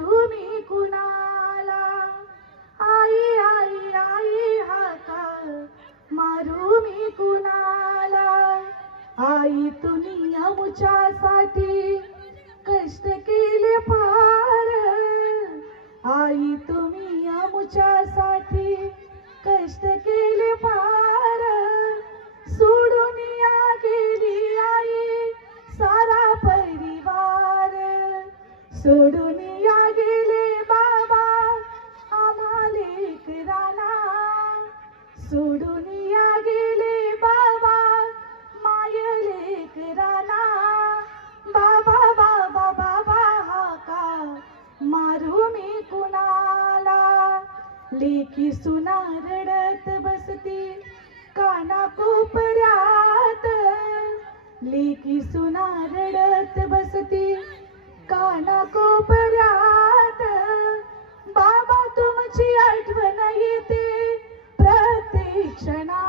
बोलू मी कुणाला? आई आई आई हाका मारू मी कुणाला? आई तुम्ही आमच्यासाठी कष्ट केले फार. आई तुम्ही आमच्यासाठी कष्ट केले फार. सोडून या गेली आई सारा परिवार. सोडून सोडून गेले बाबा माय किराणा. बाबा बाबा बाबा हा का? मारू मी कुणाला? लेखी सुना रडत बसती काना कोपऱ्यात. लेखी सुना रडत बसती काना कोपऱ्यात. बाबा तुमची आठवण येते प्रत्येक क्षणा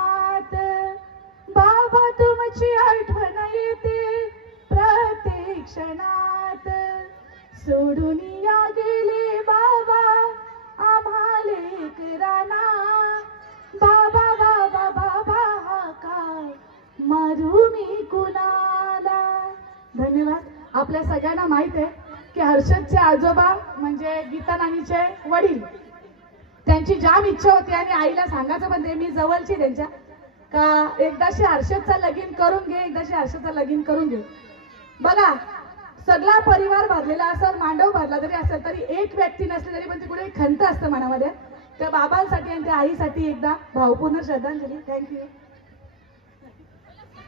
प्रत्येक सोडून या गेले बाबा आम्हाले लेकरांना. बाबा बाबा बाबा हा काय? मारू मी कुणाला? धन्यवाद. आपल्या सगळ्यांना माहीत आहे की हर्षदचे आजोबा म्हणजे गीता नानीचे वडील त्यांची जाम इच्छा होती आणि आईला सांगायचं पण ते मी जवळची त्यांच्या. का एकदाशी हर्षदचा लगीन करून घे एकदाशी हर्षदचा लगीन करून घे. बघा सगळा परिवार भाजलेला असं मांडव भाजला जरी असेल तरी एक व्यक्ती नसली तरी पण ती कुठे खंत असतं मनामध्ये. त्या बाबांसाठी आणि त्या आईसाठी एकदा भावपूर्ण श्रद्धांजली. थँक्यू